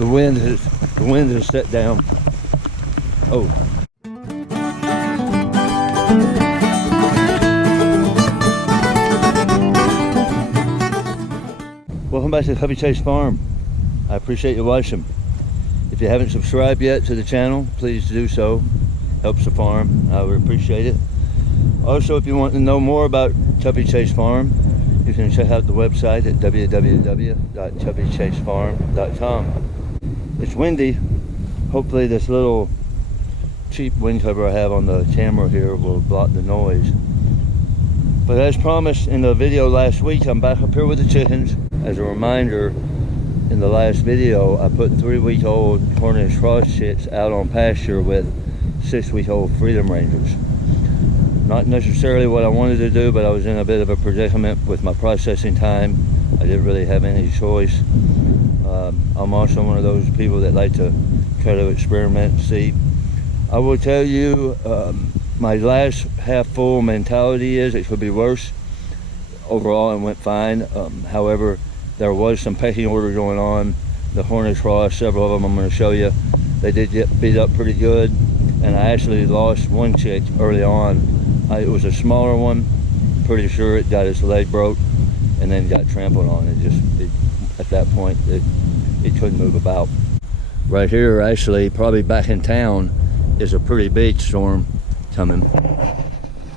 The wind has set down. Oh. Welcome back to Cubby Chase Farm. I appreciate you watching. If you haven't subscribed yet to the channel, please do so. Helps the farm. I would appreciate it. Also, if you want to know more about Cubby Chase Farm, you can check out the website at www.cubbychasefarm.com. It's windy. Hopefully this little cheap wind cover I have on the camera here will block the noise. But as promised in the video last week, I'm back up here with the chickens. As a reminder, in the last video, I put 3-week-old Cornish Cross chicks out on pasture with 6-week-old Freedom Rangers. Not necessarily what I wanted to do, but I was in a bit of a predicament with my processing time. I didn't really have any choice. I'm also one of those people that like to try to experiment and see. I will tell you, my last half full mentality is it could be worse. Overall, it went fine. However, there was some pecking order going on. The Cornish Cross, several of them I'm going to show you, they did get beat up pretty good. And I actually lost one chick early on. It was a smaller one. Pretty sure it got its leg broke and then got trampled on. At that point, it couldn't move about. Right here, actually, probably back in town, is a pretty big storm coming.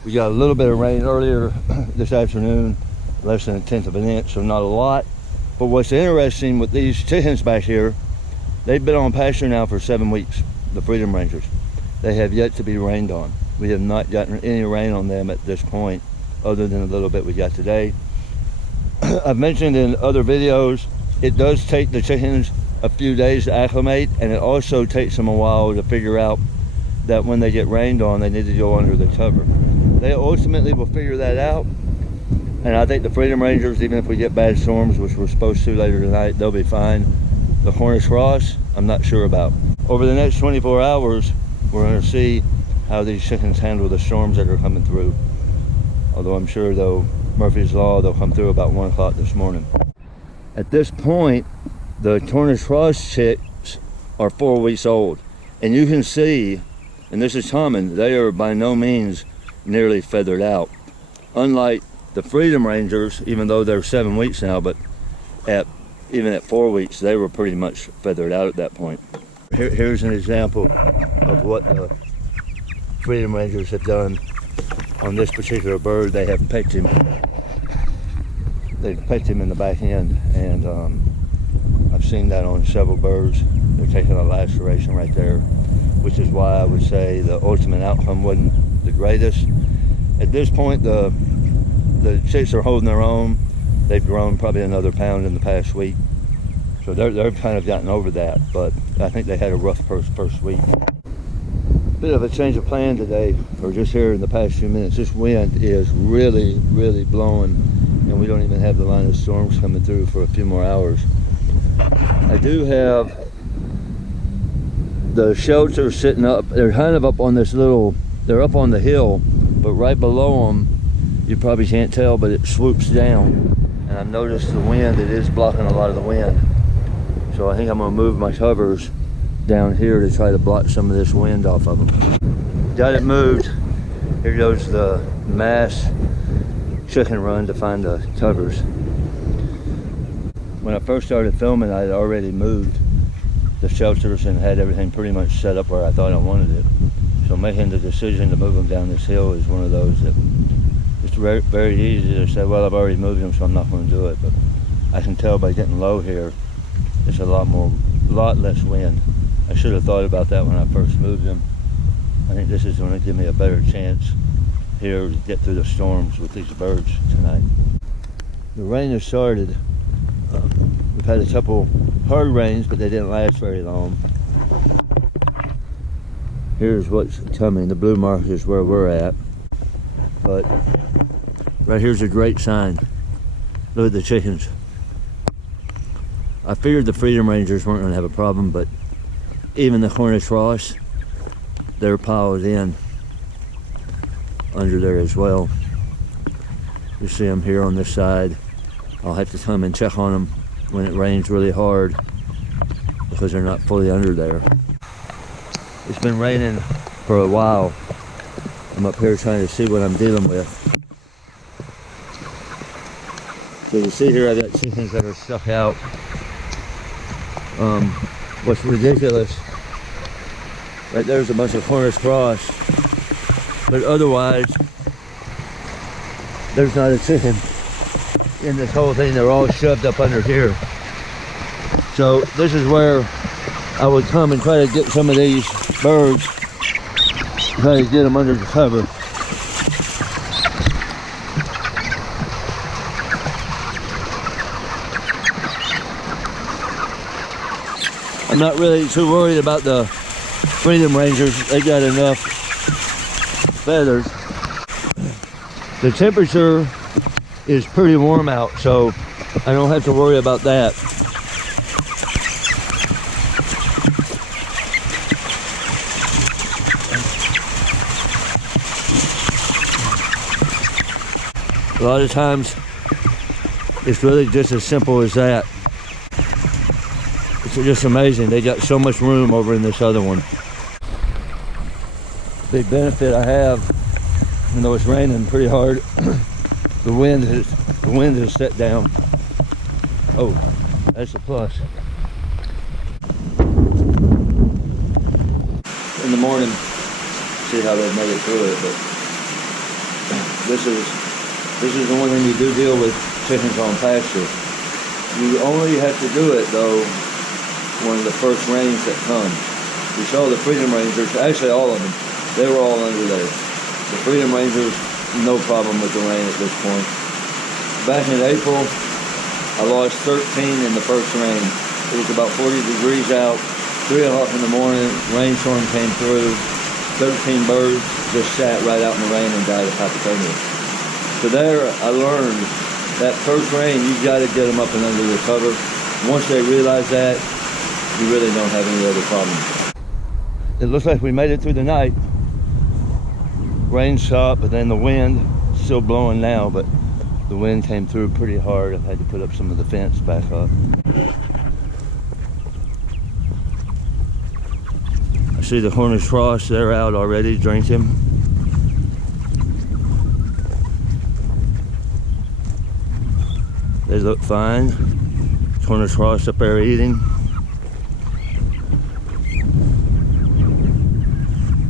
We got a little bit of rain earlier this afternoon, less than 1/10 of an inch, so not a lot. But what's interesting with these chickens back here, they've been on pasture now for 7 weeks, the Freedom Rangers. They have yet to be rained on. We have not gotten any rain on them at this point, other than a little bit we got today. I've mentioned in other videos, it does take the chickens a few days to acclimate, and it also takes them a while to figure out that when they get rained on, they need to go under the cover. They ultimately will figure that out, and I think the Freedom Rangers, even if we get bad storms, which we're supposed to later tonight, they'll be fine. The Cornish Cross, I'm not sure about. Over the next 24 hours, we're going to see how these chickens handle the storms that are coming through. Although I'm sure, though, Murphy's Law, they'll come through about 1 o'clock this morning. At this point, the Cornish Cross chicks are 4 weeks old. And you can see, and this is common, they are by no means nearly feathered out. Unlike the Freedom Rangers, even though they're 7 weeks now, but even at 4 weeks, they were pretty much feathered out at that point. Here's an example of what the Freedom Rangers have done on this particular bird. They have pecked him. They've pecked him in the back end, and I've seen that on several birds. They're taking a laceration right there, which is why I would say the ultimate outcome wasn't the greatest. At this point, the chicks are holding their own. They've grown probably another pound in the past week, so they've kind of gotten over that. But I think they had a rough first week. Bit of a change of plan today, or just here in the past few minutes. This wind is really, really blowing, and we don't even have the line of storms coming through for a few more hours. I do have the shelter sitting up. They're kind of up on this little, they're up on the hill, but right below them, you probably can't tell, but it swoops down. And I've noticed the wind, it is blocking a lot of the wind. So I think I'm gonna move my covers down here to try to block some of this wind off of them. Got it moved. Here goes the mass chicken run to find the covers. When I first started filming, I had already moved the shelters and had everything pretty much set up where I thought I wanted it. So making the decision to move them down this hill is one of those that it's very, very easy to say, well, I've already moved them, so I'm not going to do it. But I can tell by getting low here, it's a lot less wind. I should have thought about that when I first moved them. I think this is going to give me a better chance here to get through the storms with these birds tonight. The rain has started. We've had a couple hard rains, but they didn't last very long. Here's what's coming. The blue mark is where we're at. But right here's a great sign. Look at the chickens. I figured the Freedom Rangers weren't going to have a problem, but even the Cornish Cross, they're piled in under there as well. You see them here on this side. I'll have to come and check on them when it rains really hard, because because they're not fully under there. It's been raining for a while. I'm up here trying to see what I'm dealing with. So you see here I got chickens that are stuck out. What's ridiculous, right there's a bunch of Cornish Cross, but otherwise there's not a chicken in this whole thing. They're all shoved up under here. So this is where I would come and try to get some of these birds, try to get them under the cover. I'm not really too worried about the Freedom Rangers. They got enough feathers. The temperature is pretty warm out, so I don't have to worry about that. A lot of times it's really just as simple as that. It's just amazing. They got so much room over in this other one. Big benefit I have, even though it's raining pretty hard, the wind has set down. Oh, that's a plus. In the morning, see how they made it through it, but this is the one thing you do deal with chickens on pasture. You only have to do it though one of the first rains that come. We saw the Freedom Rangers, actually all of them, they were all under there. The Freedom Rangers, no problem with the rain at this point. Back in April, I lost 13 in the first rain. It was about 40 degrees out, 3 o'clock in the morning, rainstorm came through, 13 birds just sat right out in the rain and died of hypothermia. So there I learned that first rain, you've got to get them up and under the cover. Once they realize that, you really don't have any other problems. It looks like we made it through the night. Rain stopped, but then the wind still blowing now, but the wind came through pretty hard. I've had to put up some of the fence back up. I see the Cornish Cross, they're out already drinking. They look fine. Cornish Cross up there eating.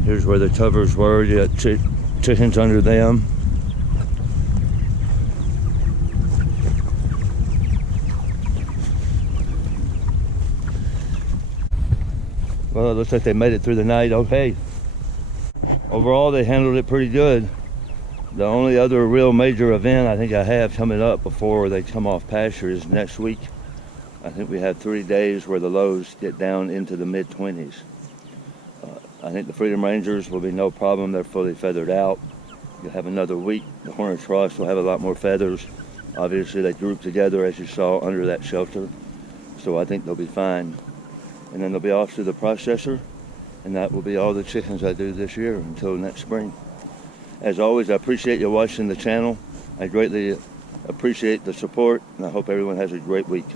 Here's where the covers were. You got chickens under them. Well, it looks like they made it through the night okay. Overall, they handled it pretty good. The only other real major event I think I have coming up before they come off pasture is next week. I think we have 3 days where the lows get down into the mid-20s. I think the Freedom Rangers will be no problem. They're fully feathered out. You'll have another week. The Cornish Cross will have a lot more feathers. Obviously, they group together, as you saw, under that shelter. So I think they'll be fine. And then they'll be off to the processor. And that will be all the chickens I do this year until next spring. As always, I appreciate you watching the channel. I greatly appreciate the support, and I hope everyone has a great week.